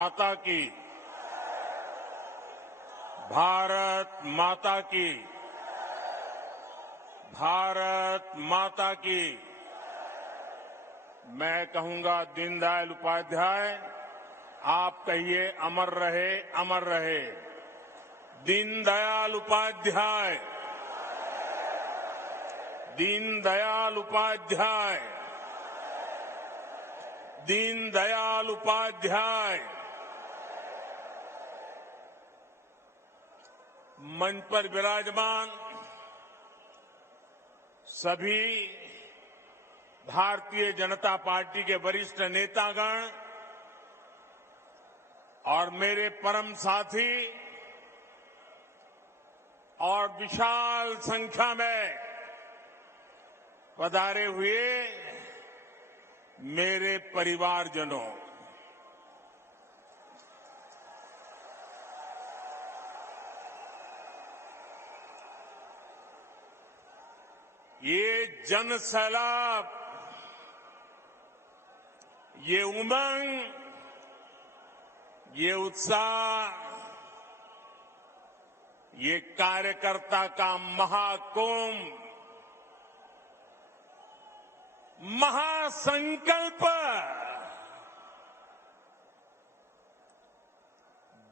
माता की, भारत माता की, भारत माता की। मैं कहूंगा दीनदयाल उपाध्याय, आप कहिए अमर रहे, अमर रहे। दीनदयाल उपाध्याय, दीनदयाल उपाध्याय, दीनदयाल उपाध्याय। मंच पर विराजमान सभी भारतीय जनता पार्टी के वरिष्ठ नेतागण और मेरे परम साथी और विशाल संख्या में पधारे हुए मेरे परिवारजनों, ये जन सैलाब, ये उमंग, ये उत्साह, ये कार्यकर्ता का महाकुंभ, महासंकल्प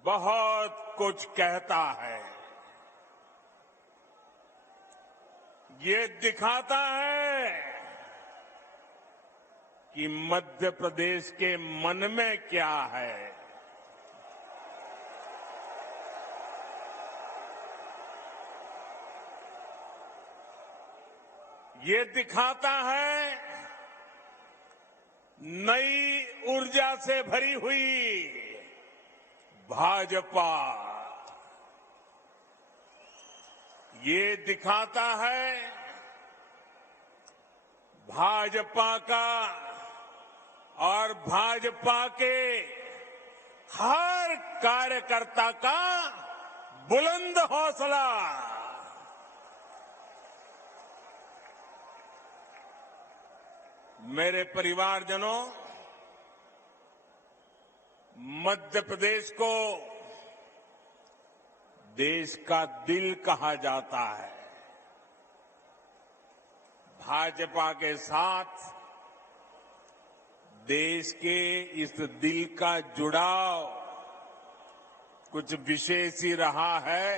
बहुत कुछ कहता है। ये दिखाता है कि मध्य प्रदेश के मन में क्या है। ये दिखाता है नई ऊर्जा से भरी हुई भाजपा। ये दिखाता है भाजपा का और भाजपा के हर कार्यकर्ता का बुलंद हौसला। मेरे परिवारजनों, मध्य प्रदेश को देश का दिल कहा जाता है। भाजपा के साथ देश के इस दिल का जुड़ाव कुछ विशेष ही रहा है।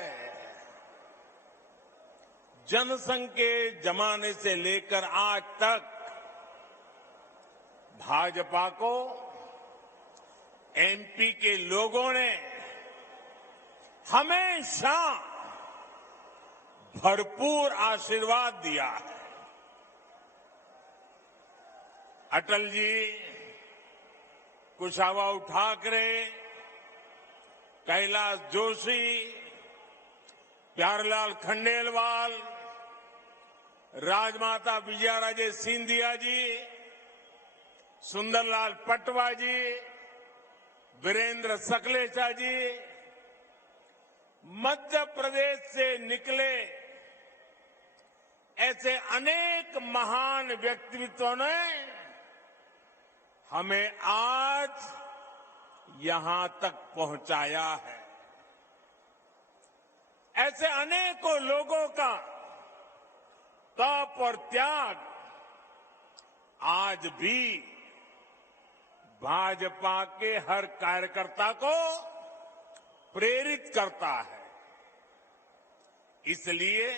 जनसंघ के जमाने से लेकर आज तक भाजपा को एमपी के लोगों ने हमेशा भरपूर आशीर्वाद दिया है। अटल जी, कुशाभाऊ ठाकरे, कैलाश जोशी, प्यारेलाल खंडेलवाल, राजमाता विजयाराजे सिंधिया जी, सुंदरलाल पटवा जी, वीरेंद्र सकलेचा जी, मध्य प्रदेश से निकले ऐसे अनेक महान व्यक्तित्वों ने हमें आज यहां तक पहुंचाया है। ऐसे अनेकों लोगों का तप और त्याग आज भी भाजपा के हर कार्यकर्ता को प्रेरित करता है। इसलिए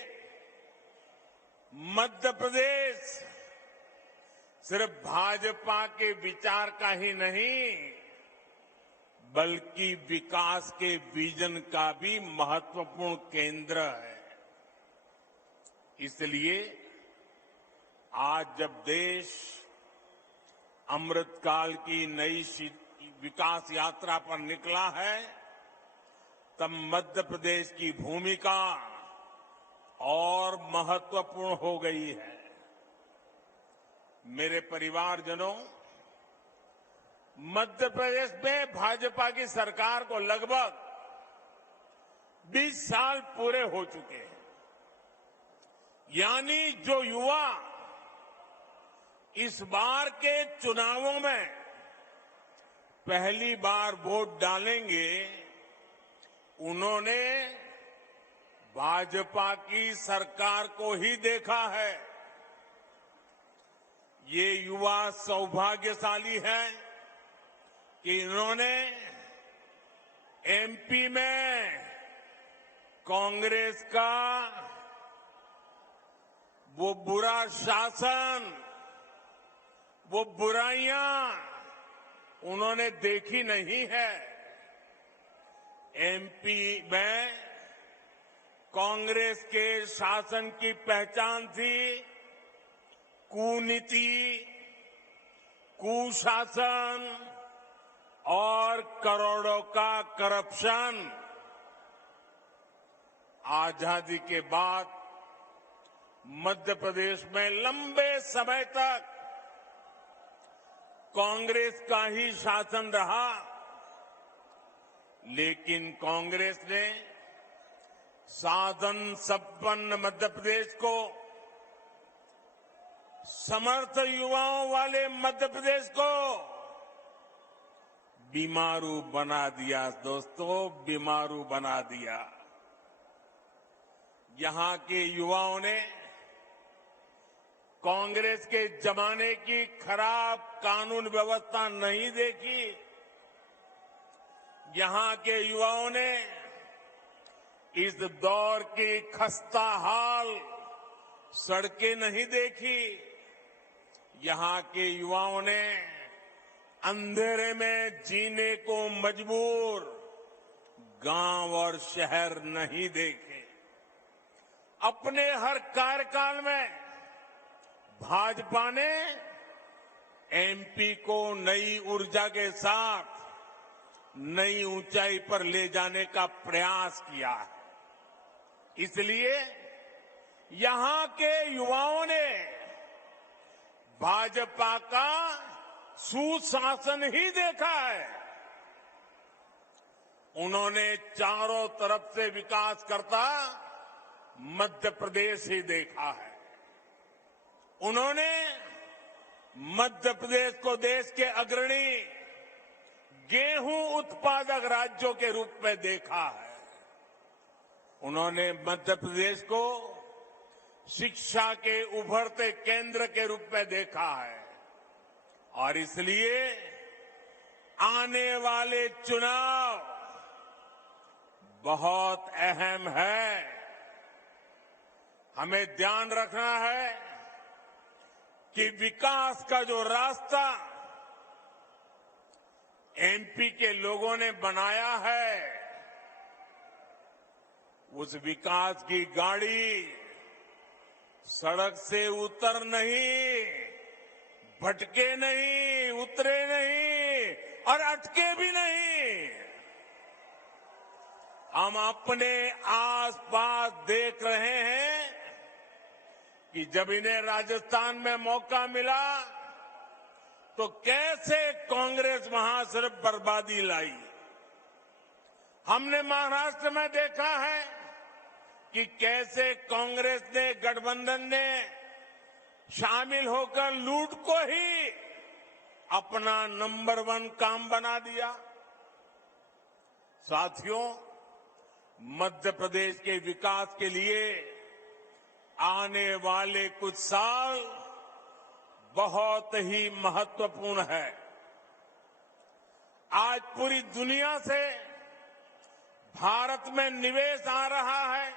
मध्य प्रदेश सिर्फ भाजपा के विचार का ही नहीं, बल्कि विकास के विजन का भी महत्वपूर्ण केंद्र है। इसलिए आज जब देश अमृतकाल की नई विकास यात्रा पर निकला है, तब मध्य प्रदेश की भूमिका और महत्वपूर्ण हो गई है। मेरे परिवारजनों, मध्य प्रदेश में भाजपा की सरकार को लगभग 20 साल पूरे हो चुके हैं। यानी जो युवा इस बार के चुनावों में पहली बार वोट डालेंगे उन्होंने भाजपा की सरकार को ही देखा है। ये युवा सौभाग्यशाली है कि इन्होंने एमपी में कांग्रेस का वो बुरा शासन, वो बुराइयां उन्होंने देखी नहीं है। एमपी में कांग्रेस के शासन की पहचान थी कुनीति, कुशासन और करोड़ों का करप्शन। आजादी के बाद मध्य प्रदेश में लंबे समय तक कांग्रेस का ही शासन रहा, लेकिन कांग्रेस ने साधन संपन्न मध्य प्रदेश को, समर्थ युवाओं वाले मध्य प्रदेश को बीमारू बना दिया। दोस्तों, बीमारू बना दिया। यहां के युवाओं ने कांग्रेस के जमाने की खराब कानून व्यवस्था नहीं देखी। यहां के युवाओं ने इस दौर की खस्ता हाल सड़कें नहीं देखी। यहां के युवाओं ने अंधेरे में जीने को मजबूर गांव और शहर नहीं देखे। अपने हर कार्यकाल में भाजपा ने एमपी को नई ऊर्जा के साथ नई ऊंचाई पर ले जाने का प्रयास किया है। इसलिए यहां के युवाओं ने भाजपा का सुशासन ही देखा है। उन्होंने चारों तरफ से विकास करता मध्य प्रदेश ही देखा है। उन्होंने मध्य प्रदेश को देश के अग्रणी गेहूं उत्पादक राज्यों के रूप में देखा है। उन्होंने मध्य प्रदेश को शिक्षा के उभरते केंद्र के रूप में देखा है और इसलिए आने वाले चुनाव बहुत अहम है। हमें ध्यान रखना है कि विकास का जो रास्ता एमपी के लोगों ने बनाया है, उस विकास की गाड़ी सड़क से उतर नहीं, भटके नहीं, उतरे नहीं और अटके भी नहीं। हम अपने आसपास देख रहे हैं कि जब इन्हें राजस्थान में मौका मिला तो कैसे कांग्रेस वहां सिर्फ बर्बादी लाई। हमने महाराष्ट्र में देखा है कि कैसे कांग्रेस ने, गठबंधन ने शामिल होकर लूट को ही अपना नंबर 1 काम बना दिया। साथियों, मध्य प्रदेश के विकास के लिए आने वाले कुछ साल बहुत ही महत्वपूर्ण है। आज पूरी दुनिया से भारत में निवेश आ रहा है,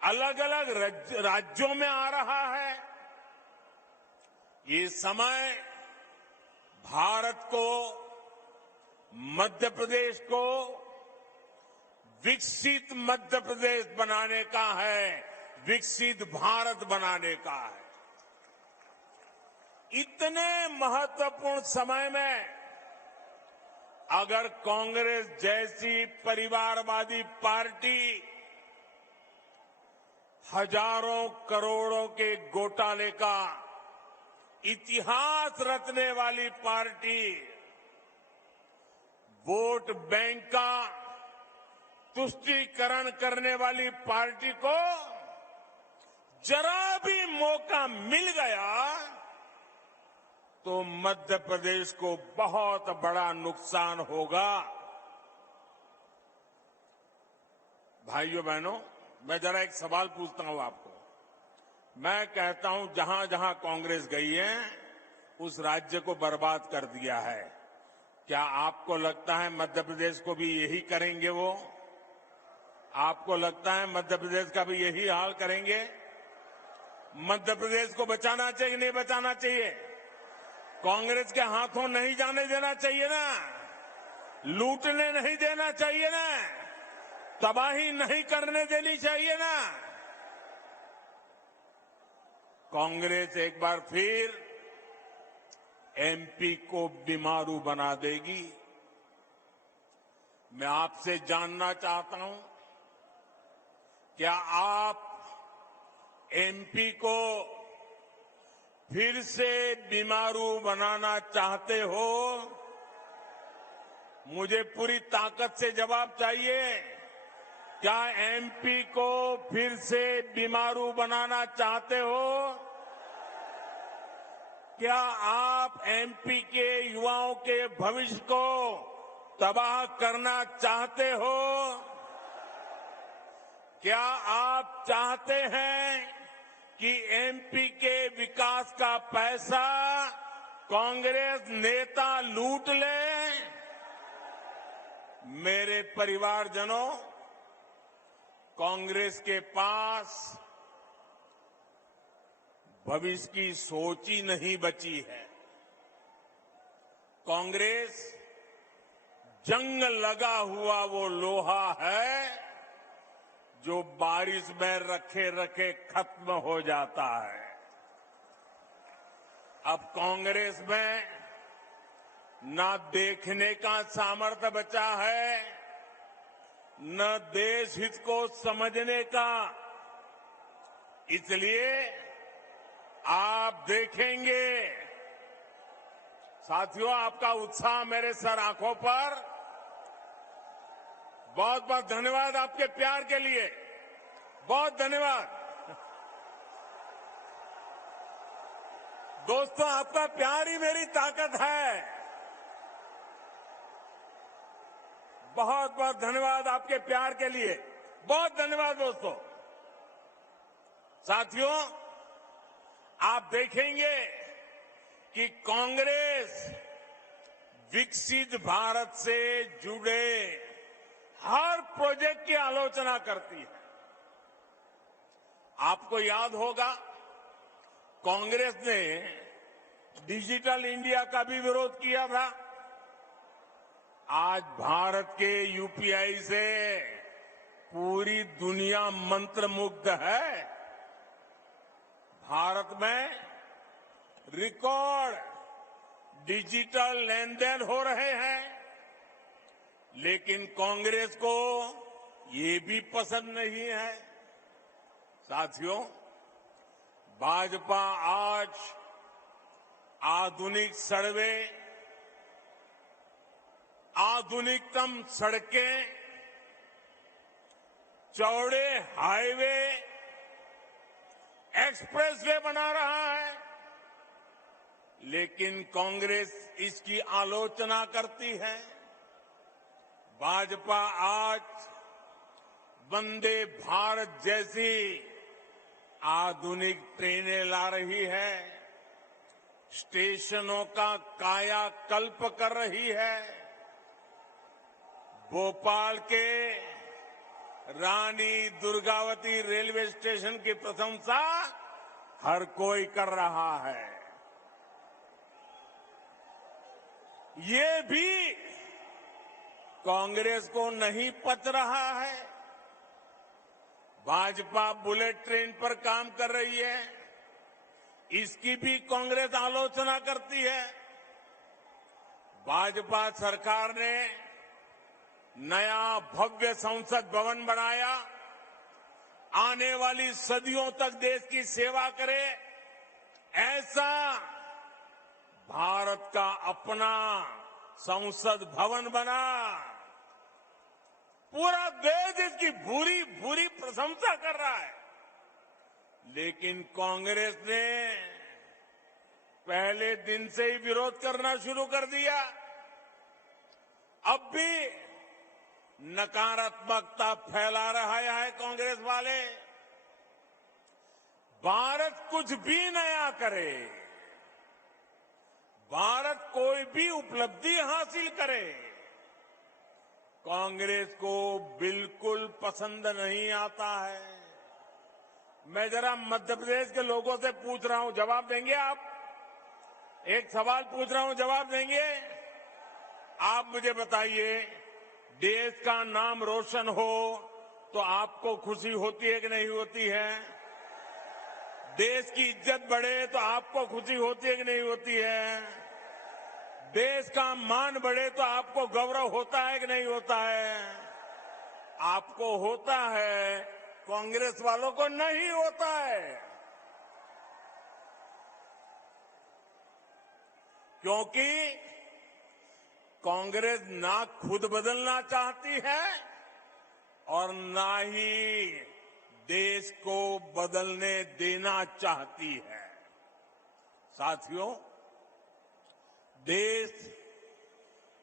अलग अलग राज्यों में आ रहा है। ये समय भारत को, मध्य प्रदेश को विकसित मध्य प्रदेश बनाने का है, विकसित भारत बनाने का है। इतने महत्वपूर्ण समय में अगर कांग्रेस जैसी परिवारवादी पार्टी हजारों करोड़ों के घोटाले का इतिहास रचने वाली पार्टी, वोट बैंक का तुष्टीकरण करने वाली पार्टी को जरा भी मौका मिल गया तो मध्य प्रदेश को बहुत बड़ा नुकसान होगा। भाइयों बहनों, मैं जरा एक सवाल पूछता हूं आपको। मैं कहता हूं जहां जहां कांग्रेस गई है उस राज्य को बर्बाद कर दिया है। क्या आपको लगता है मध्य प्रदेश को भी यही करेंगे वो? आपको लगता है मध्य प्रदेश का भी यही हाल करेंगे? मध्य प्रदेश को बचाना चाहिए, नहीं बचाना चाहिए? कांग्रेस के हाथों नहीं जाने देना चाहिए ना? लूटने नहीं देना चाहिए ना? तबाही नहीं करने देनी चाहिए ना? कांग्रेस एक बार फिर एमपी को बीमारू बना देगी। मैं आपसे जानना चाहता हूं, क्या आप एमपी को फिर से बीमारू बनाना चाहते हो? मुझे पूरी ताकत से जवाब चाहिए। क्या एमपी को फिर से बीमारू बनाना चाहते हो? क्या आप एमपी के युवाओं के भविष्य को तबाह करना चाहते हो? क्या आप चाहते हैं कि एमपी के विकास का पैसा कांग्रेस नेता लूट ले? मेरे परिवारजनों, कांग्रेस के पास भविष्य की सोच ही नहीं बची है। कांग्रेस जंग लगा हुआ वो लोहा है जो बारिश में रखे रखे खत्म हो जाता है। अब कांग्रेस में न देखने का सामर्थ्य बचा है, न देश हित को समझने का। इसलिए आप देखेंगे, साथियों, आपका उत्साह मेरे सर आंखों पर। बहुत बहुत धन्यवाद आपके प्यार के लिए, बहुत धन्यवाद। दोस्तों, आपका प्यार ही मेरी ताकत है। बहुत बहुत धन्यवाद आपके प्यार के लिए, बहुत धन्यवाद दोस्तों। साथियों, आप देखेंगे कि कांग्रेस विकसित भारत से जुड़े हर प्रोजेक्ट की आलोचना करती है। आपको याद होगा, कांग्रेस ने डिजिटल इंडिया का भी विरोध किया था। आज भारत के यूपीआई से पूरी दुनिया मंत्रमुग्ध है। भारत में रिकॉर्ड डिजिटल लेन देन हो रहे हैं, लेकिन कांग्रेस को ये भी पसंद नहीं है। साथियों, भाजपा आज आधुनिक सड़कें, आधुनिकतम सड़कें, चौड़े हाईवे, एक्सप्रेसवे बना रहा है, लेकिन कांग्रेस इसकी आलोचना करती है। भाजपा आज वंदे भारत जैसी आधुनिक ट्रेनें ला रही है, स्टेशनों का कायाकल्प कर रही है। भोपाल के रानी दुर्गावती रेलवे स्टेशन की प्रशंसा हर कोई कर रहा है। ये भी कांग्रेस को नहीं पच रहा है। भाजपा बुलेट ट्रेन पर काम कर रही है, इसकी भी कांग्रेस आलोचना करती है। भाजपा सरकार ने नया भव्य संसद भवन बनाया, आने वाली सदियों तक देश की सेवा करे, ऐसा भारत का अपना संसद भवन बना। पूरा देश इसकी भूरी भूरी प्रशंसा कर रहा है, लेकिन कांग्रेस ने पहले दिन से ही विरोध करना शुरू कर दिया। अब भी नकारात्मकता फैला रहा है कांग्रेस वाले। भारत कुछ भी नया करे, भारत कोई भी उपलब्धि हासिल करे, कांग्रेस को बिल्कुल पसंद नहीं आता है। मैं जरा मध्य प्रदेश के लोगों से पूछ रहा हूं, जवाब देंगे आप? एक सवाल पूछ रहा हूं, जवाब देंगे? आप मुझे बताइए, देश का नाम रोशन हो तो आपको खुशी होती है कि नहीं होती है? देश की इज्जत बढ़े तो आपको खुशी होती है कि नहीं होती है? देश का मान बढ़े तो आपको गौरव होता है कि नहीं होता है? आपको होता है, कांग्रेस वालों को नहीं होता है। क्योंकि कांग्रेस ना खुद बदलना चाहती है और ना ही देश को बदलने देना चाहती है। साथियों, देश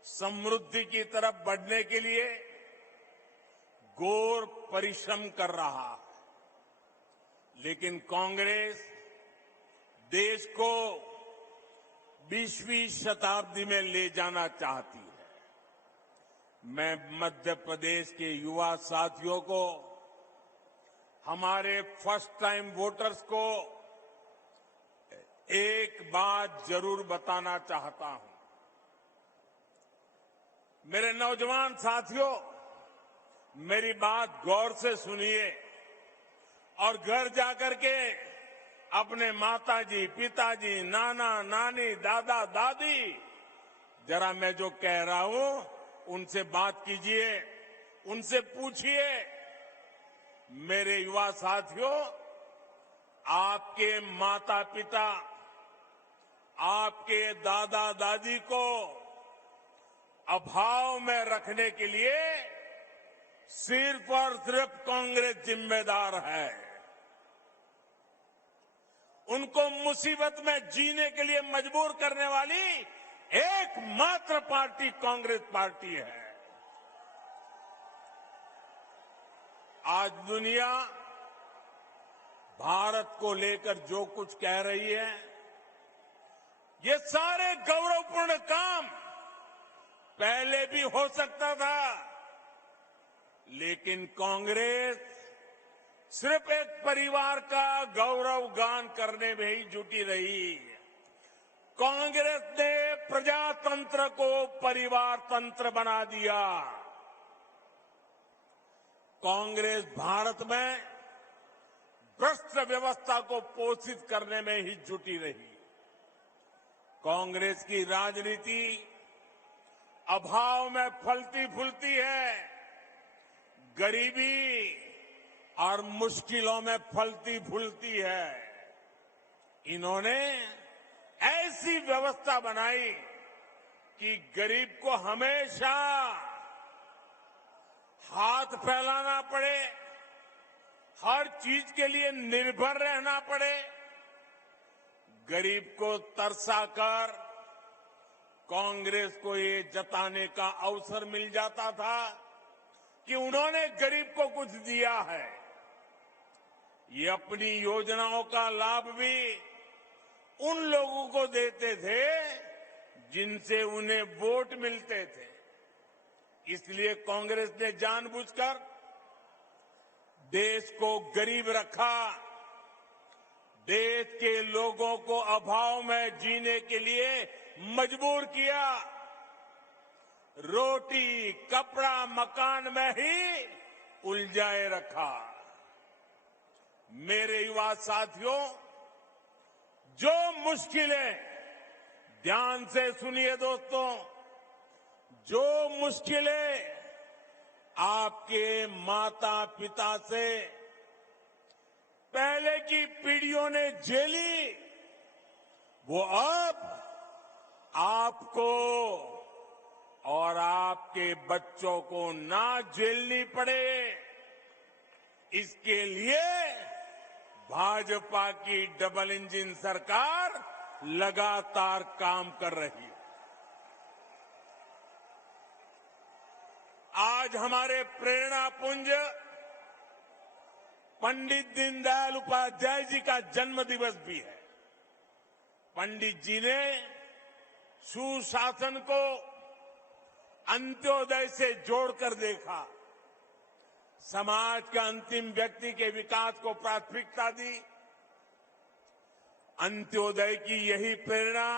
समृद्धि की तरफ बढ़ने के लिए घोर परिश्रम कर रहा है, लेकिन कांग्रेस देश को 20वीं शताब्दी में ले जाना चाहती है। मैं मध्य प्रदेश के युवा साथियों को, हमारे फर्स्ट टाइम वोटर्स को एक बात जरूर बताना चाहता हूं। मेरे नौजवान साथियों, मेरी बात गौर से सुनिए और घर जाकर के अपने माताजी, पिताजी, नाना, नानी, दादा, दादी, जरा मैं जो कह रहा हूं उनसे बात कीजिए, उनसे पूछिए। मेरे युवा साथियों, आपके माता पिता, आपके दादा दादी को अभाव में रखने के लिए सिर्फ और सिर्फ कांग्रेस जिम्मेदार है। उनको मुसीबत में जीने के लिए मजबूर करने वाली एकमात्र पार्टी कांग्रेस पार्टी है। आज दुनिया भारत को लेकर जो कुछ कह रही है, ये सारे गौरवपूर्ण काम पहले भी हो सकता था, लेकिन कांग्रेस सिर्फ एक परिवार का गौरव गान करने में ही जुटी रही। कांग्रेस ने प्रजातंत्र को परिवार तंत्र बना दिया। कांग्रेस भारत में भ्रष्ट व्यवस्था को पोषित करने में ही जुटी रही। कांग्रेस की राजनीति अभाव में फलती फूलती है, गरीबी और मुश्किलों में फलती फूलती है। इन्होंने ऐसी व्यवस्था बनाई कि गरीब को हमेशा हाथ फैलाना पड़े, हर चीज के लिए निर्भर रहना पड़े। गरीब को तरसाकर कांग्रेस को ये जताने का अवसर मिल जाता था कि उन्होंने गरीब को कुछ दिया है। ये अपनी योजनाओं का लाभ भी उन लोगों को देते थे जिनसे उन्हें वोट मिलते थे। इसलिए कांग्रेस ने जानबूझकर देश को गरीब रखा, देश के लोगों को अभाव में जीने के लिए मजबूर किया, रोटी, कपड़ा, मकान में ही उलझाए रखा। मेरे युवा साथियों, जो मुश्किलें, ध्यान से सुनिए दोस्तों, जो मुश्किलें आपके माता पिता से पहले की पीढ़ियों ने झेली, वो अब आपको और आपके बच्चों को ना झेलनी पड़े, इसके लिए भाजपा की डबल इंजन सरकार लगातार काम कर रही है। आज हमारे प्रेरणा पुंज पंडित दीनदयाल उपाध्याय जी का जन्म दिवस भी है। पंडित जी ने सुशासन को अंत्योदय से जोड़कर देखा, समाज के अंतिम व्यक्ति के विकास को प्राथमिकता दी। अंत्योदय की यही प्रेरणा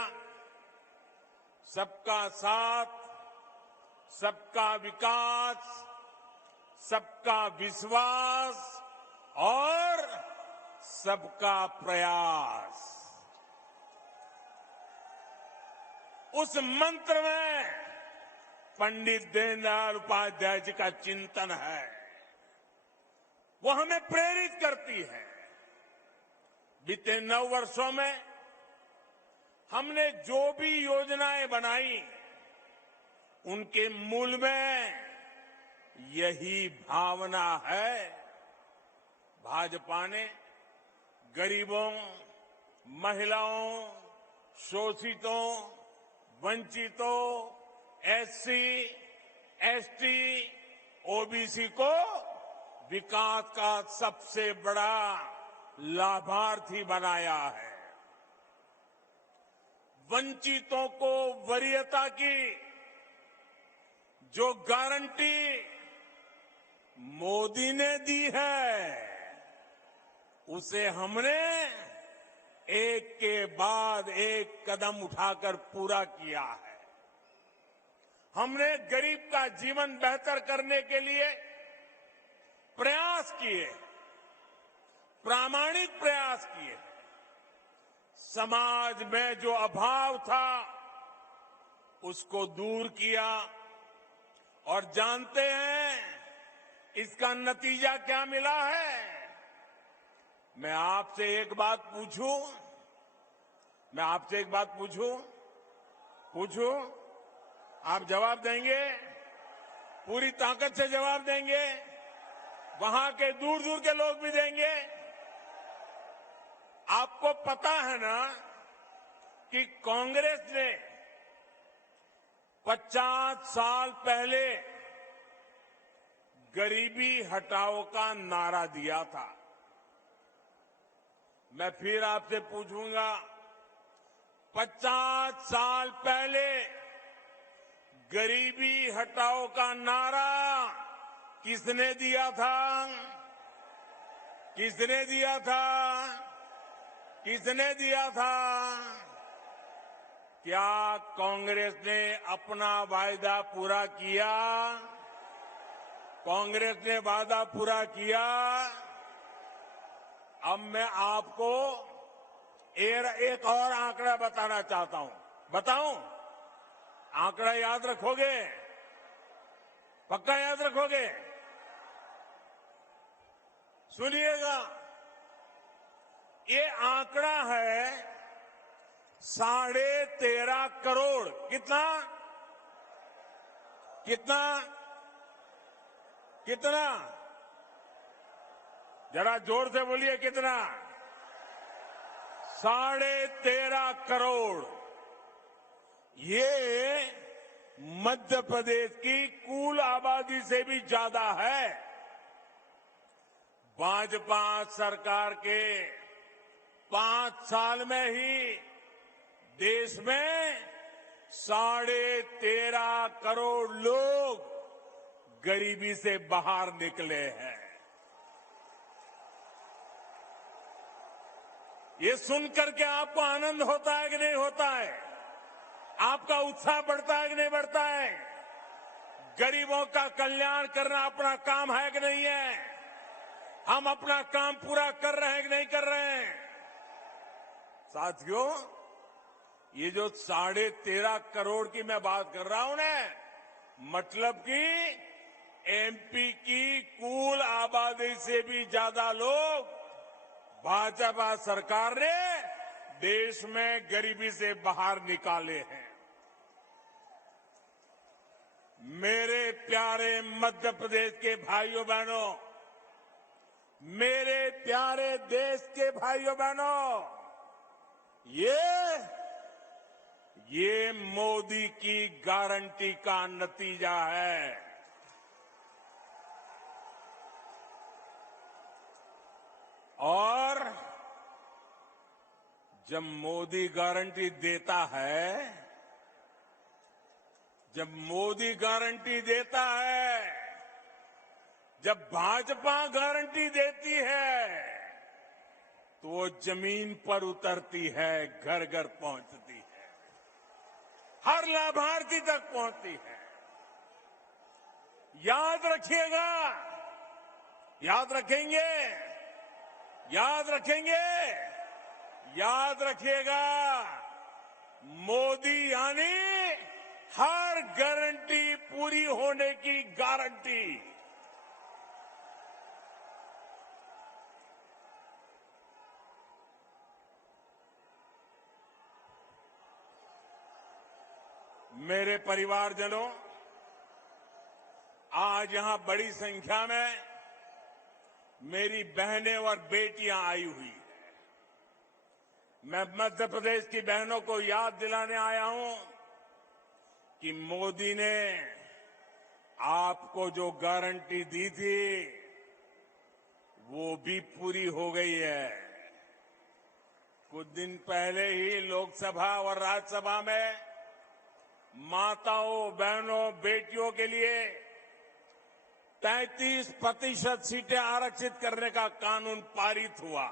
सबका साथ, सबका विकास, सबका विश्वास और सबका प्रयास, उस मंत्र में पंडित दीनदयाल उपाध्याय जी का चिंतन है। वो हमें प्रेरित करती है। बीते 9 वर्षों में हमने जो भी योजनाएं बनाई, उनके मूल में यही भावना है। भाजपा ने गरीबों, महिलाओं, शोषितों, वंचितों, एससी, एसटी, ओबीसी को विकास का सबसे बड़ा लाभार्थी बनाया है। वंचितों को वरीयता की जो गारंटी मोदी ने दी है, उसे हमने एक के बाद एक कदम उठाकर पूरा किया है। हमने गरीब का जीवन बेहतर करने के लिए प्रयास किए, प्रामाणिक प्रयास किए। समाज में जो अभाव था, उसको दूर किया। और जानते हैं इसका नतीजा क्या मिला है? मैं आपसे एक बात पूछूं? पूछूं? आप जवाब देंगे? पूरी ताकत से जवाब देंगे? वहां के दूर दूर के लोग भी देंगे? आपको पता है ना कि कांग्रेस ने 50 साल पहले गरीबी हटाओ का नारा दिया था। मैं फिर आपसे पूछूंगा, 50 साल पहले गरीबी हटाओ का नारा किसने दिया था? किसने दिया था? किसने दिया था? क्या कांग्रेस ने अपना वायदा पूरा किया? कांग्रेस ने वादा पूरा किया? अब मैं आपको एक और आंकड़ा बताना चाहता हूं। बताऊं? आंकड़ा याद रखोगे? पक्का याद रखोगे? सुनिएगा, ये आंकड़ा है 13.5 करोड़। कितना? कितना? कितना? जरा जोर से बोलिए, कितना? 13.5 करोड़। ये मध्य प्रदेश की कुल आबादी से भी ज्यादा है। भाजपा सरकार के 5 साल में ही देश में 13.5 करोड़ लोग गरीबी से बाहर निकले हैं। ये सुनकर के आपको आनंद होता है कि नहीं होता है? आपका उत्साह बढ़ता है कि नहीं बढ़ता है? गरीबों का कल्याण करना अपना काम है कि नहीं है? हम अपना काम पूरा कर रहे हैं कि नहीं कर रहे हैं? साथियों, ये जो 13.5 करोड़ की मैं बात कर रहा हूं ना, मतलब कि एमपी की कुल आबादी से भी ज्यादा लोग भाजपा सरकार ने देश में गरीबी से बाहर निकाले हैं। मेरे प्यारे मध्य प्रदेश के भाइयों बहनों, मेरे प्यारे देश के भाइयों बहनों, ये मोदी की गारंटी का नतीजा है। और जब मोदी गारंटी देता है, जब भाजपा गारंटी देती है, तो वो जमीन पर उतरती है, घर घर पहुंचती है, हर लाभार्थी तक पहुंचती है। याद रखिएगा, याद रखेंगे, याद रखिएगा, मोदी यानी हर गारंटी पूरी होने की गारंटी। मेरे परिवारजनों, आज यहां बड़ी संख्या में मेरी बहनें और बेटियां आई हुई हैं। मैं मध्य प्रदेश की बहनों को याद दिलाने आया हूं कि मोदी ने आपको जो गारंटी दी थी, वो भी पूरी हो गई है। कुछ दिन पहले ही लोकसभा और राज्यसभा में माताओं, बहनों, बेटियों के लिए 33% सीटें आरक्षित करने का कानून पारित हुआ।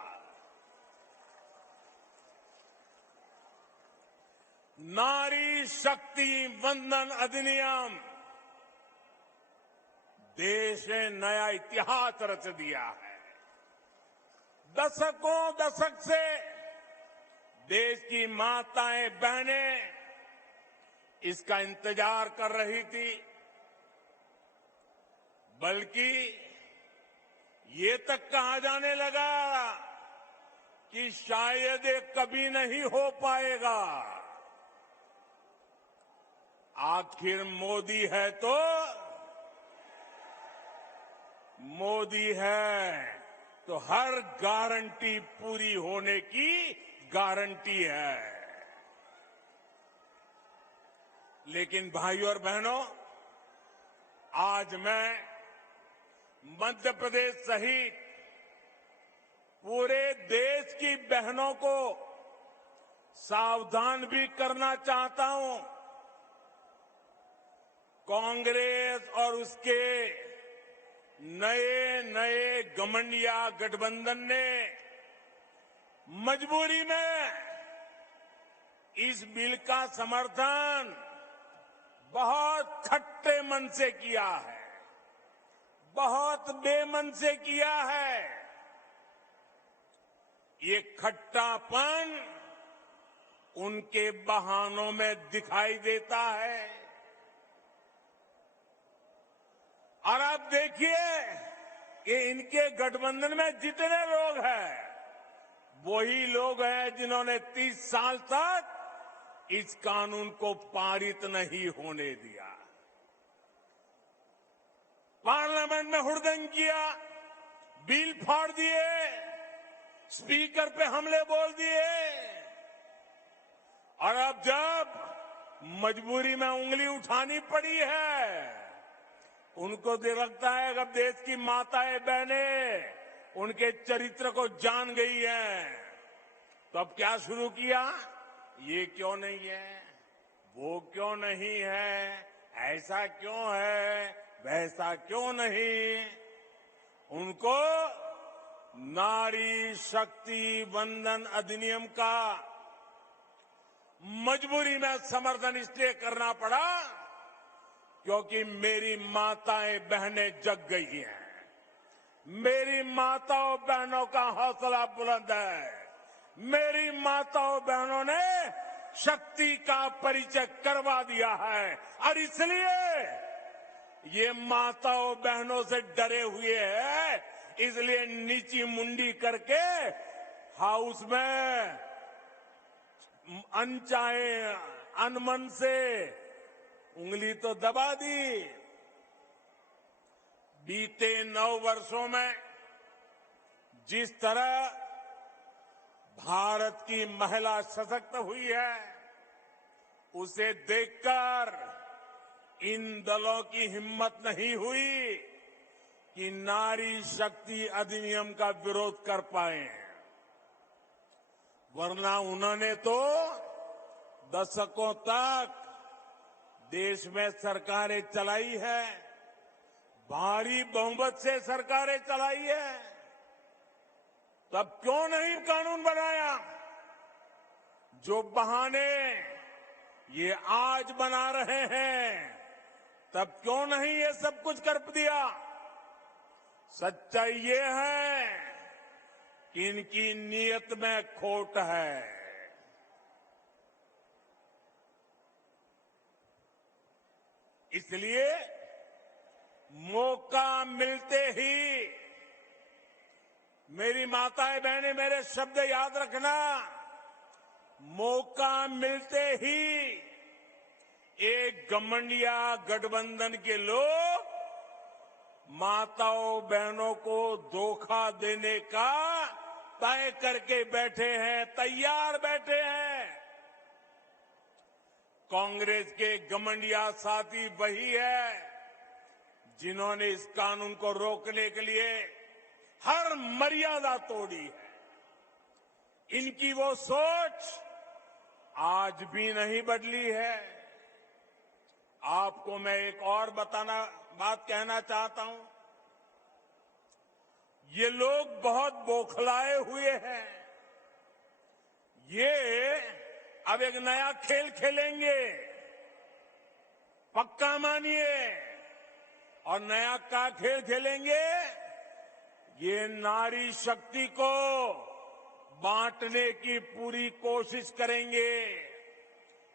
नारी शक्ति वंदन अधिनियम देश ने नया इतिहास रच दिया है। दशक से देश की माताएं, बहनें इसका इंतजार कर रही थी, बल्कि ये तक कहा जाने लगा कि शायद ये कभी नहीं हो पाएगा। आखिर मोदी है तो हर गारंटी पूरी होने की गारंटी है। लेकिन भाइयों और बहनों, आज मैं मध्य प्रदेश सहित पूरे देश की बहनों को सावधान भी करना चाहता हूं। कांग्रेस और उसके नए घमंडिया गठबंधन ने मजबूरी में इस बिल का समर्थन बहुत खट्टे मन से किया है, बहुत बेमन से किया है। ये खट्टापन उनके बहानों में दिखाई देता है। और आप देखिए कि इनके गठबंधन में जितने लोग हैं, वही लोग हैं जिन्होंने 30 साल तक इस कानून को पारित नहीं होने दिया। पार्लियामेंट में हुड़दंग किया, बिल फाड़ दिए, स्पीकर पे हमले बोल दिए, और अब जब मजबूरी में उंगली उठानी पड़ी है, उनको लगता है कि अब देश की माताएं, बहनें उनके चरित्र को जान गई हैं, तो अब क्या शुरू किया? ये क्यों नहीं है, वो क्यों नहीं है, ऐसा क्यों है, वैसा क्यों नहीं। उनको नारी शक्ति वंदन अधिनियम का मजबूरी में समर्थन इसलिए करना पड़ा क्योंकि मेरी माताएं, बहनें जग गई हैं। मेरी माताओं, बहनों का हौसला बुलंद है। मेरी माताओं, बहनों ने शक्ति का परिचय करवा दिया है, और इसलिए ये माताओं, बहनों से डरे हुए हैं, इसलिए नीची मुंडी करके हाउस में अनचाहे अनमन से उंगली तो दबा दी। बीते 9 वर्षों में जिस तरह भारत की महिला सशक्त हुई है, उसे देखकर इन दलों की हिम्मत नहीं हुई कि नारी शक्ति अधिनियम का विरोध कर पाए, वरना उन्होंने तो दशकों तक देश में सरकारें चलाई है, भारी बहुमत से सरकारें चलाई है। तब क्यों नहीं कानून बनाया? जो बहाने ये आज बना रहे हैं, तब क्यों नहीं ये सब कुछ कर दिया? सच्चाई ये है कि इनकी नीयत में खोट है। इसलिए मौका मिलते ही, मेरी माताएं बहनें मेरे शब्द याद रखना, मौका मिलते ही एक घमंडिया गठबंधन के लोग माताओं बहनों को धोखा देने का तय करके बैठे हैं, तैयार बैठे हैं। कांग्रेस के घमंडिया साथी वही है जिन्होंने इस कानून को रोकने के लिए हर मर्यादा तोड़ी है। इनकी वो सोच आज भी नहीं बदली है। आपको मैं एक और बात कहना चाहता हूं। ये लोग बहुत बौखलाए हुए हैं। ये अब एक नया खेल खेलेंगे, पक्का मानिए। और नया क्या खेल खेलेंगे? ये नारी शक्ति को बांटने की पूरी कोशिश करेंगे।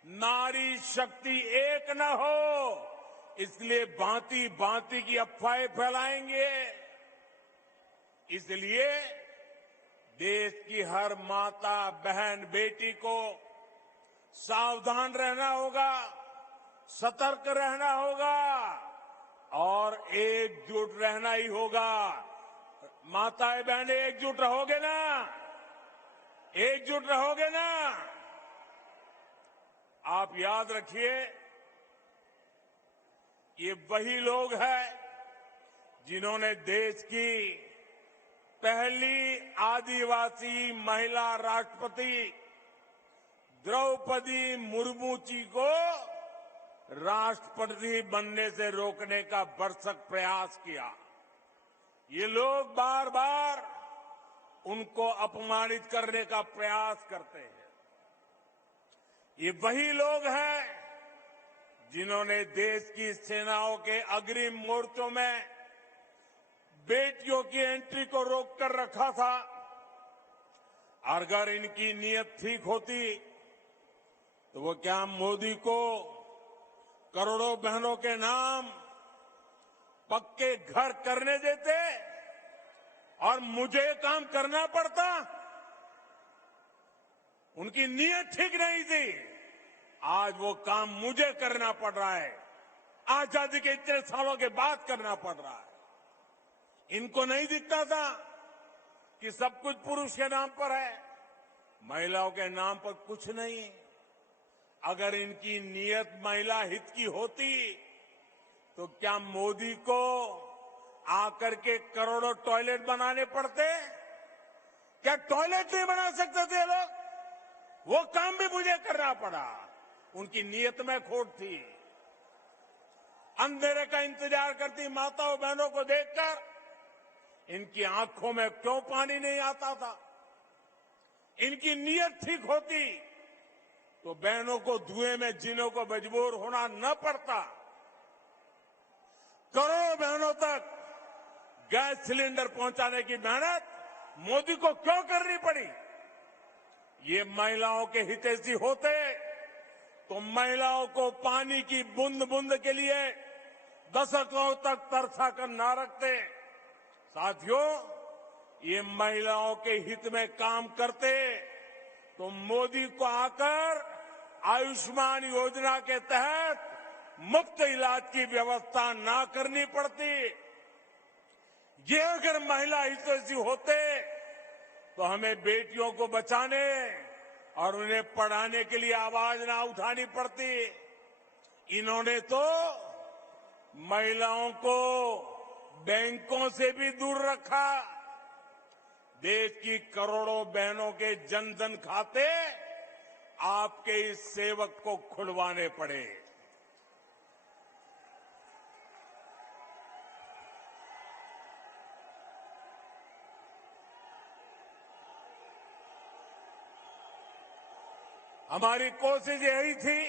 नारी शक्ति एक न हो, इसलिए भांति भांति की अफवाहें फैलाएंगे। इसलिए देश की हर माता बहन बेटी को सावधान रहना होगा, सतर्क रहना होगा और एकजुट रहना ही होगा। माताएं बहनें एकजुट रहोगे ना? एकजुट रहोगे ना? आप याद रखिए, ये वही लोग हैं जिन्होंने देश की पहली आदिवासी महिला राष्ट्रपति द्रौपदी मुर्मू जी को राष्ट्रपति बनने से रोकने का भरसक प्रयास किया। ये लोग बार बार उनको अपमानित करने का प्रयास करते हैं। ये वही लोग हैं जिन्होंने देश की सेनाओं के अग्रिम मोर्चों में बेटियों की एंट्री को रोककर रखा था। और अगर इनकी नीयत ठीक होती तो वो क्या मोदी को करोड़ों बहनों के नाम पक्के घर करने देते और मुझे काम करना पड़ता? उनकी नीयत ठीक नहीं थी। आज वो काम मुझे करना पड़ रहा है। आजादी के इतने सालों के बाद करना पड़ रहा है। इनको नहीं दिखता था कि सब कुछ पुरुष के नाम पर है, महिलाओं के नाम पर कुछ नहीं। अगर इनकी नीयत महिला हित की होती तो क्या मोदी को आकर के करोड़ों टॉयलेट बनाने पड़ते? क्या टॉयलेट नहीं बना सकते थे लोग? वो काम भी मुझे करना पड़ा। उनकी नीयत में खोट थी। अंधेरे का इंतजार करती माताओं बहनों को देखकर इनकी आंखों में क्यों पानी नहीं आता था? इनकी नीयत ठीक होती तो बहनों को धुएं में जीने को मजबूर होना न पड़ता। करोड़ों बहनों तक गैस सिलेंडर पहुंचाने की मेहनत मोदी को क्यों करनी पड़ी? ये महिलाओं के हितैषी होते तो महिलाओं को पानी की बूंद बूंद के लिए दशकों तक तरसा कर न रखते। साथियों, ये महिलाओं के हित में काम करते तो मोदी को आकर आयुष्मान योजना के तहत मुफ्त इलाज की व्यवस्था ना करनी पड़ती। ये अगर महिला हितैषी होते तो हमें बेटियों को बचाने और उन्हें पढ़ाने के लिए आवाज ना उठानी पड़ती। इन्होंने तो महिलाओं को बैंकों से भी दूर रखा। देश की करोड़ों बहनों के जनधन खाते आपके इस सेवक को खुलवाने पड़े। हमारी कोशिश यही थी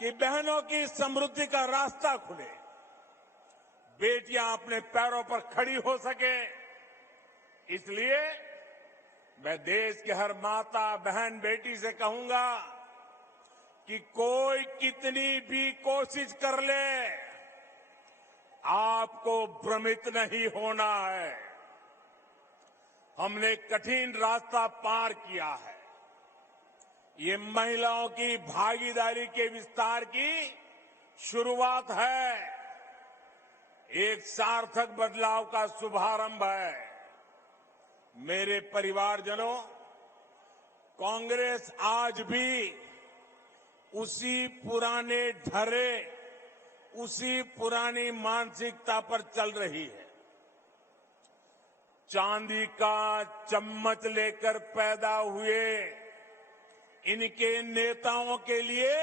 कि बहनों की समृद्धि का रास्ता खुले, बेटियां अपने पैरों पर खड़ी हो सके। इसलिए मैं देश के हर माता, बहन, बेटी से कहूंगा कि कोई कितनी भी कोशिश कर ले, आपको भ्रमित नहीं होना है। हमने कठिन रास्ता पार किया है। ये महिलाओं की भागीदारी के विस्तार की शुरुआत है, एक सार्थक बदलाव का शुभारंभ है। मेरे परिवारजनों, कांग्रेस आज भी उसी पुराने ढर्रे, उसी पुरानी मानसिकता पर चल रही है। चांदी का चम्मच लेकर पैदा हुए इनके नेताओं के लिए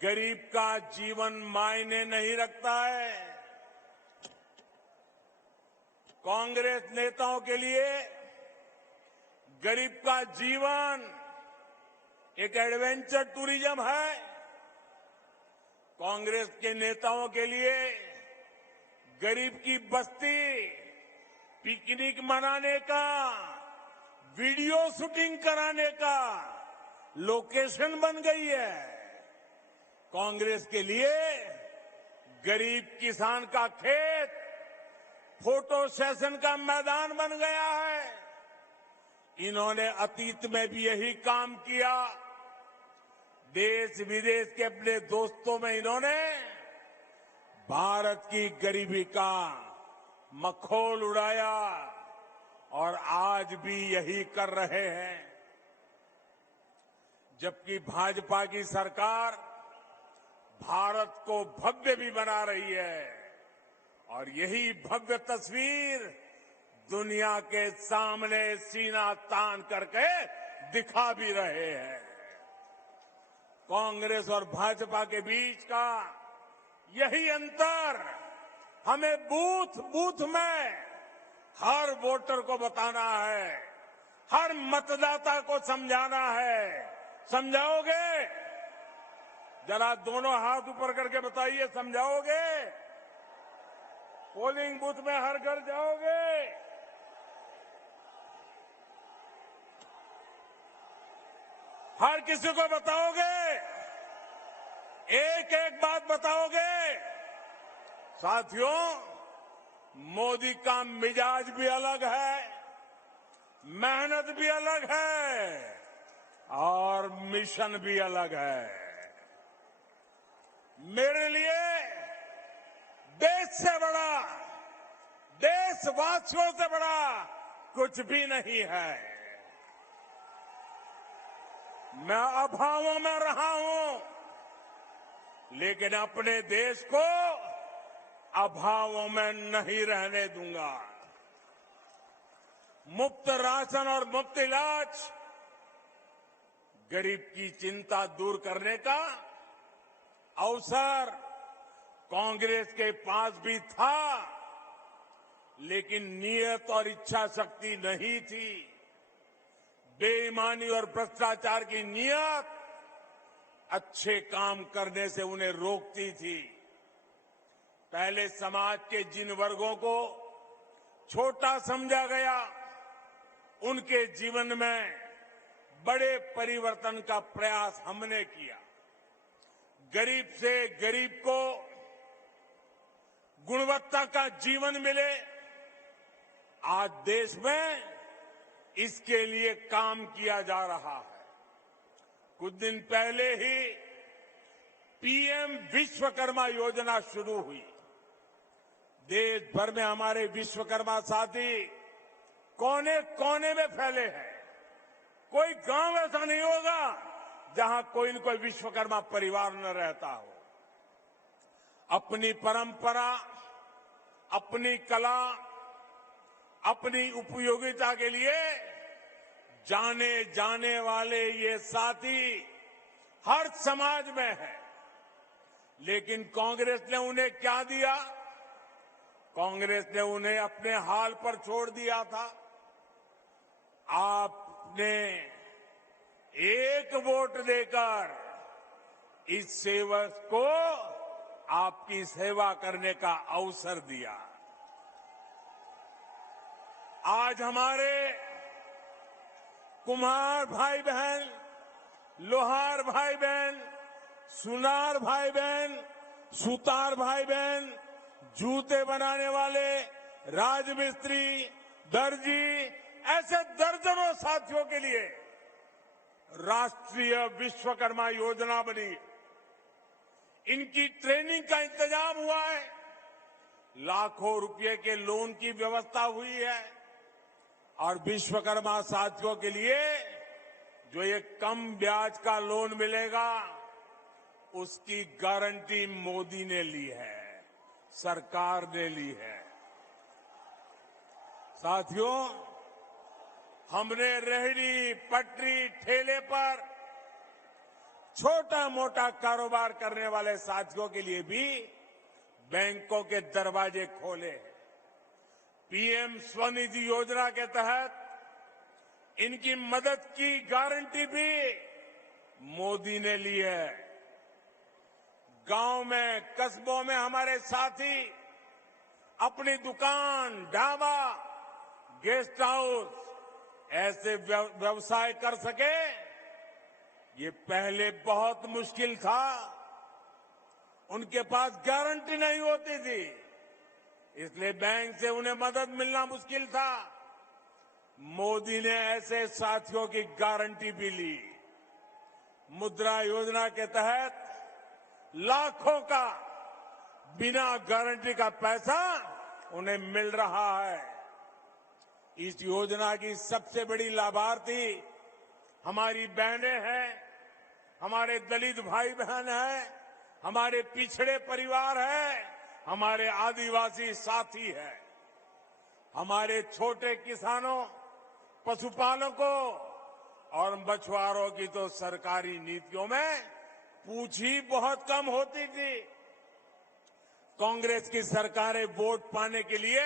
गरीब का जीवन मायने नहीं रखता है। कांग्रेस नेताओं के लिए गरीब का जीवन एक एडवेंचर टूरिज्म है। कांग्रेस के नेताओं के लिए गरीब की बस्ती पिकनिक मनाने का, वीडियो शूटिंग कराने का लोकेशन बन गई है। कांग्रेस के लिए गरीब किसान का खेत फोटो सेशन का मैदान बन गया है। इन्होंने अतीत में भी यही काम किया। देश विदेश के अपने दोस्तों में इन्होंने भारत की गरीबी का मखौल उड़ाया और आज भी यही कर रहे हैं। जबकि भाजपा की सरकार भारत को भव्य भी बना रही है और यही भव्य तस्वीर दुनिया के सामने सीना तान करके दिखा भी रहे हैं। कांग्रेस और भाजपा के बीच का यही अंतर हमें बूथ बूथ में हर वोटर को बताना है, हर मतदाता को समझाना है। समझाओगे? जरा दोनों हाथ ऊपर करके बताइए, समझाओगे? पोलिंग बूथ में हर घर जाओगे? हर किसी को बताओगे? एक एक बात बताओगे? साथियों, मोदी का मिजाज भी अलग है, मेहनत भी अलग है और मिशन भी अलग है। मेरे लिए देश से बड़ा, देशवासियों से बड़ा कुछ भी नहीं है। मैं अभावों में रहा हूं, लेकिन अपने देश को अभावों में नहीं रहने दूंगा। मुफ्त राशन और मुफ्त इलाज गरीब की चिंता दूर करने का अवसर कांग्रेस के पास भी था, लेकिन नियत और इच्छा शक्ति नहीं थी। बेईमानी और भ्रष्टाचार की नियत अच्छे काम करने से उन्हें रोकती थी। पहले समाज के जिन वर्गों को छोटा समझा गया, उनके जीवन में बड़े परिवर्तन का प्रयास हमने किया। गरीब से गरीब को गुणवत्ता का जीवन मिले, आज देश में इसके लिए काम किया जा रहा है। कुछ दिन पहले ही पीएम विश्वकर्मा योजना शुरू हुई। देश भर में हमारे विश्वकर्मा साथी कोने कोने में फैले हैं। कोई गांव ऐसा नहीं होगा जहां कोई न कोई विश्वकर्मा परिवार न रहता हो। अपनी परंपरा, अपनी कला, अपनी उपयोगिता के लिए जाने जाने वाले ये साथी हर समाज में है। लेकिन कांग्रेस ने उन्हें क्या दिया? कांग्रेस ने उन्हें अपने हाल पर छोड़ दिया था। आपने एक वोट देकर इस सेवक को आपकी सेवा करने का अवसर दिया। आज हमारे कुम्हार भाई बहन, लोहार भाई बहन, सुनार भाई बहन, सुतार भाई बहन, जूते बनाने वाले, राजमिस्त्री, दर्जी, ऐसे दर्जनों साथियों के लिए राष्ट्रीय विश्वकर्मा योजना बनी। इनकी ट्रेनिंग का इंतजाम हुआ है। लाखों रुपए के लोन की व्यवस्था हुई है और विश्वकर्मा साथियों के लिए जो ये कम ब्याज का लोन मिलेगा, उसकी गारंटी मोदी ने ली है, सरकार ने ली है। साथियों, हमने रेहड़ी, पटरी, ठेले पर छोटा मोटा कारोबार करने वाले साथियों के लिए भी बैंकों के दरवाजे खोले हैं। पीएम स्वनिधि योजना के तहत इनकी मदद की गारंटी भी मोदी ने ली है। गांव में, कस्बों में हमारे साथी अपनी दुकान, ढाबा, गेस्ट हाउस ऐसे व्यवसाय कर सके, ये पहले बहुत मुश्किल था। उनके पास गारंटी नहीं होती थी, इसलिए बैंक से उन्हें मदद मिलना मुश्किल था। मोदी ने ऐसे साथियों की गारंटी भी ली। मुद्रा योजना के तहत लाखों का बिना गारंटी का पैसा उन्हें मिल रहा है। इस योजना की सबसे बड़ी लाभार्थी हमारी बहनें हैं, हमारे दलित भाई बहन हैं, हमारे पिछड़े परिवार हैं, हमारे आदिवासी साथी हैं। हमारे छोटे किसानों, पशुपालकों और मछुआरों की तो सरकारी नीतियों में पूछ ही बहुत कम होती थी। कांग्रेस की सरकारें वोट पाने के लिए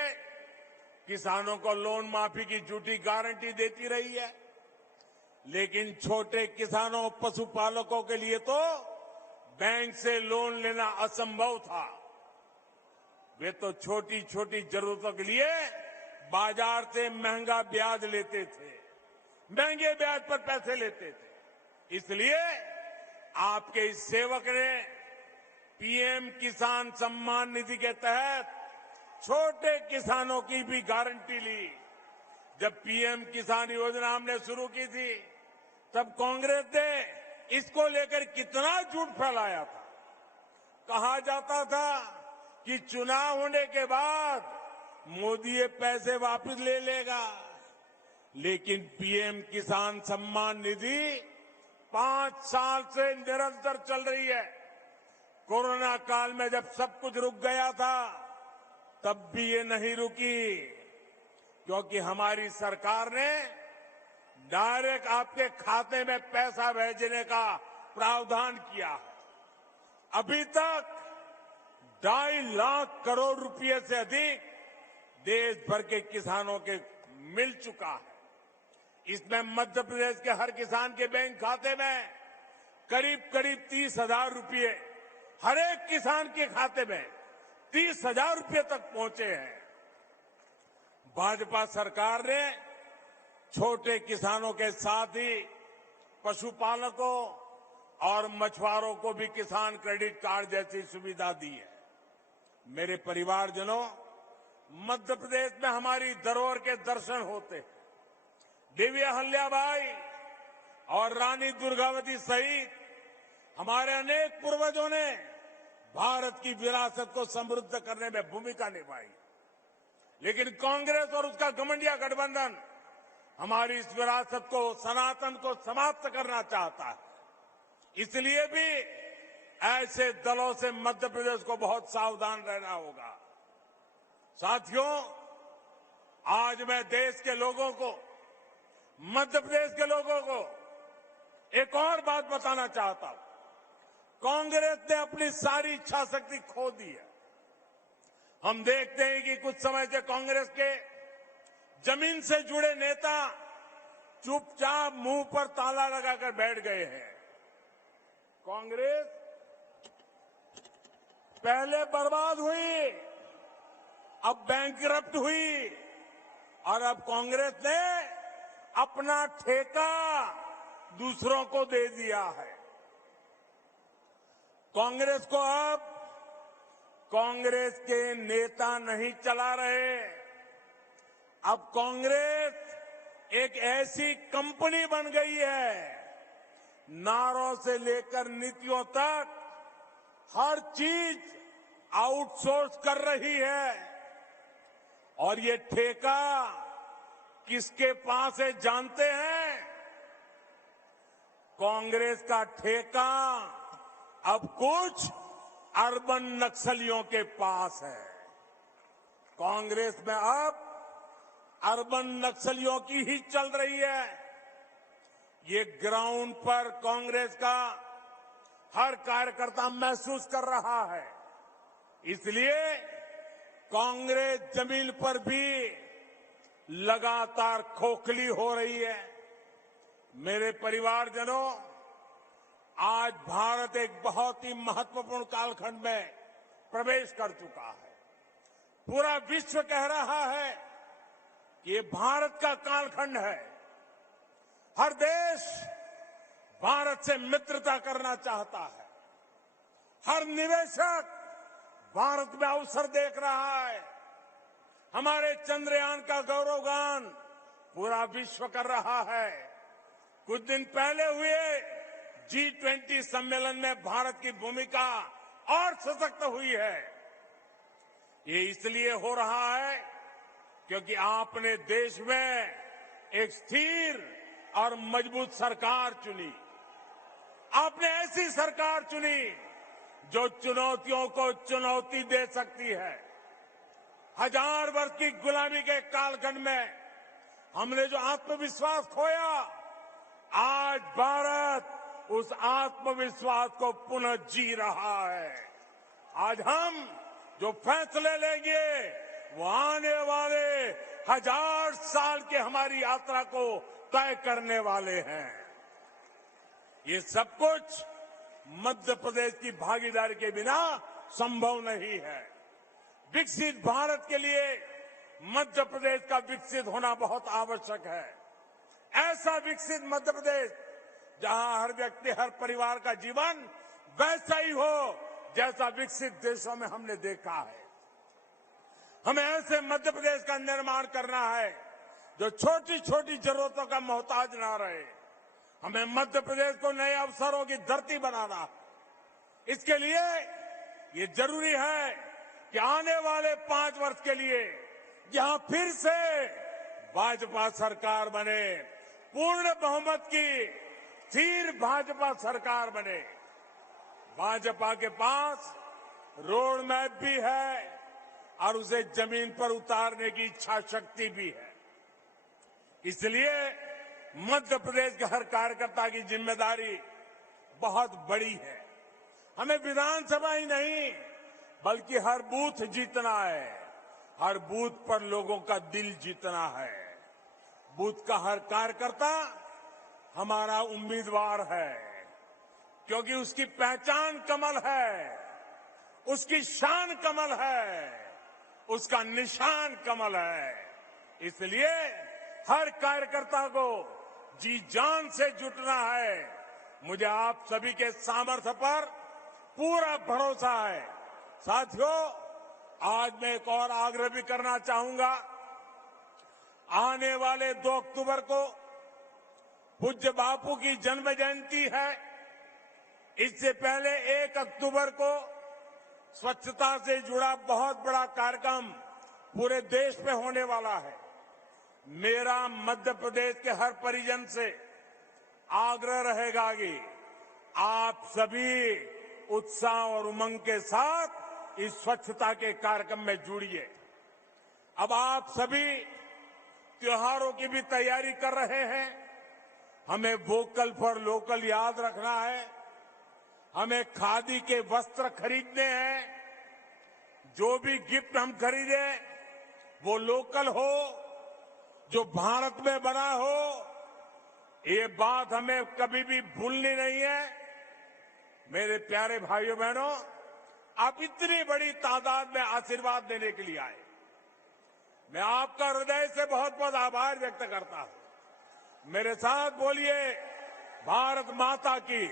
किसानों को लोन माफी की झूठी गारंटी देती रही है, लेकिन छोटे किसानों, पशुपालकों के लिए तो बैंक से लोन लेना असंभव था। वे तो छोटी छोटी जरूरतों के लिए बाजार से महंगा ब्याज लेते थे, महंगे ब्याज पर पैसे लेते थे। इसलिए आपके इस सेवक ने पीएम किसान सम्मान निधि के तहत छोटे किसानों की भी गारंटी ली। जब पीएम किसान योजना हमने शुरू की थी, तब कांग्रेस ने इसको लेकर कितना झूठ फैलाया था। कहा जाता था कि चुनाव होने के बाद मोदी ये पैसे वापस ले लेगा, लेकिन पीएम किसान सम्मान निधि 5 साल से निरंतर चल रही है। कोरोना काल में जब सब कुछ रुक गया था, तब भी ये नहीं रुकी, क्योंकि हमारी सरकार ने डायरेक्ट आपके खाते में पैसा भेजने का प्रावधान किया है। अभी तक 2.5 लाख करोड़ रुपए से अधिक देश भर के किसानों के मिल चुका है। इसमें मध्य प्रदेश के हर किसान के बैंक खाते में करीब 30,000 रुपए, हर एक किसान के खाते में 30,000 रुपए तक पहुंचे हैं। भाजपा सरकार ने छोटे किसानों के साथ ही पशुपालकों और मछुआरों को भी किसान क्रेडिट कार्ड जैसी सुविधा दी है। मेरे परिवारजनों, मध्य प्रदेश में हमारी धरोहर के दर्शन होते हैं। देवी अहल्याबाई और रानी दुर्गावती सहित हमारे अनेक पूर्वजों ने भारत की विरासत को समृद्ध करने में भूमिका निभाई। लेकिन कांग्रेस और उसका घमंडिया गठबंधन हमारी इस विरासत को, सनातन को समाप्त करना चाहता है। इसलिए भी ऐसे दलों से मध्य प्रदेश को बहुत सावधान रहना होगा। साथियों, आज मैं देश के लोगों को, मध्य प्रदेश के लोगों को एक और बात बताना चाहता हूं। कांग्रेस ने अपनी सारी इच्छा शक्ति खो दी है। हम देखते हैं कि कुछ समय से कांग्रेस के जमीन से जुड़े नेता चुपचाप मुंह पर ताला लगाकर बैठ गए हैं। कांग्रेस पहले बर्बाद हुई, अब बैंकरप्ट हुई और अब कांग्रेस ने अपना ठेका दूसरों को दे दिया है। कांग्रेस को अब कांग्रेस के नेता नहीं चला रहे। अब कांग्रेस एक ऐसी कंपनी बन गई है, नारों से लेकर नीतियों तक हर चीज आउटसोर्स कर रही है। और ये ठेका किसके पास है जानते हैं? कांग्रेस का ठेका अब कुछ अर्बन नक्सलियों के पास है। कांग्रेस में अब अर्बन नक्सलियों की ही चल रही है। ये ग्राउंड पर कांग्रेस का हर कार्यकर्ता महसूस कर रहा है। इसलिए कांग्रेस जमीन पर भी लगातार खोखली हो रही है। मेरे परिवारजनों, आज भारत एक बहुत ही महत्वपूर्ण कालखंड में प्रवेश कर चुका है। पूरा विश्व कह रहा है कि ये भारत का कालखंड है। हर देश भारत से मित्रता करना चाहता है। हर निवेशक भारत में अवसर देख रहा है। हमारे चंद्रयान का गौरवगान पूरा विश्व कर रहा है। कुछ दिन पहले हुए G20 सम्मेलन में भारत की भूमिका और सशक्त हुई है। ये इसलिए हो रहा है क्योंकि आपने देश में एक स्थिर और मजबूत सरकार चुनी। आपने ऐसी सरकार चुनी जो चुनौतियों को चुनौती दे सकती है। 1000 वर्ष की गुलामी के कालखंड में हमने जो आत्मविश्वास खोया, आज भारत उस आत्मविश्वास को पुनः जी रहा है। आज हम जो फैसले लेंगे वो आने वाले 1000 साल के हमारी यात्रा को तय करने वाले हैं। ये सब कुछ मध्य प्रदेश की भागीदारी के बिना संभव नहीं है। विकसित भारत के लिए मध्य प्रदेश का विकसित होना बहुत आवश्यक है। ऐसा विकसित मध्य प्रदेश जहां हर व्यक्ति, हर परिवार का जीवन वैसा ही हो जैसा विकसित देशों में हमने देखा है। हमें ऐसे मध्य प्रदेश का निर्माण करना है जो छोटी छोटी जरूरतों का मोहताज ना रहे। हमें मध्य प्रदेश को नए अवसरों की धरती बनाना है। इसके लिए ये जरूरी है कि आने वाले 5 वर्ष के लिए यहां फिर से भाजपा सरकार बने, पूर्ण बहुमत की स्थिर भाजपा सरकार बने। भाजपा के पास रोड मैप भी है और उसे जमीन पर उतारने की इच्छा शक्ति भी है। इसलिए मध्य प्रदेश के हर कार्यकर्ता की जिम्मेदारी बहुत बड़ी है। हमें विधानसभा ही नहीं बल्कि हर बूथ जीतना है। हर बूथ पर लोगों का दिल जीतना है। बूथ का हर कार्यकर्ता हमारा उम्मीदवार है, क्योंकि उसकी पहचान कमल है, उसकी शान कमल है, उसका निशान कमल है। इसलिए हर कार्यकर्ता को जी जान से जुटना है। मुझे आप सभी के सामर्थ्य पर पूरा भरोसा है। साथियों, आज मैं एक और आग्रह भी करना चाहूंगा। आने वाले 2 अक्टूबर को पूज्य बापू की जन्म जयंती है। इससे पहले 1 अक्टूबर को स्वच्छता से जुड़ा बहुत बड़ा कार्यक्रम पूरे देश में होने वाला है। मेरा मध्य प्रदेश के हर परिजन से आग्रह रहेगा कि आप सभी उत्साह और उमंग के साथ इस स्वच्छता के कार्यक्रम में जुड़िए। अब आप सभी त्योहारों की भी तैयारी कर रहे हैं। हमें वोकल फॉर लोकल याद रखना है। हमें खादी के वस्त्र खरीदने हैं। जो भी गिफ्ट हम खरीदे वो लोकल हो, जो भारत में बना हो। ये बात हमें कभी भी भूलनी नहीं है। मेरे प्यारे भाइयों बहनों, आप इतनी बड़ी तादाद में आशीर्वाद देने के लिए आए। मैं आपका हृदय से बहुत बहुत आभार व्यक्त करता हूं। मेरे साथ बोलिए, भारत माता की,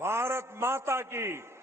भारत माता की।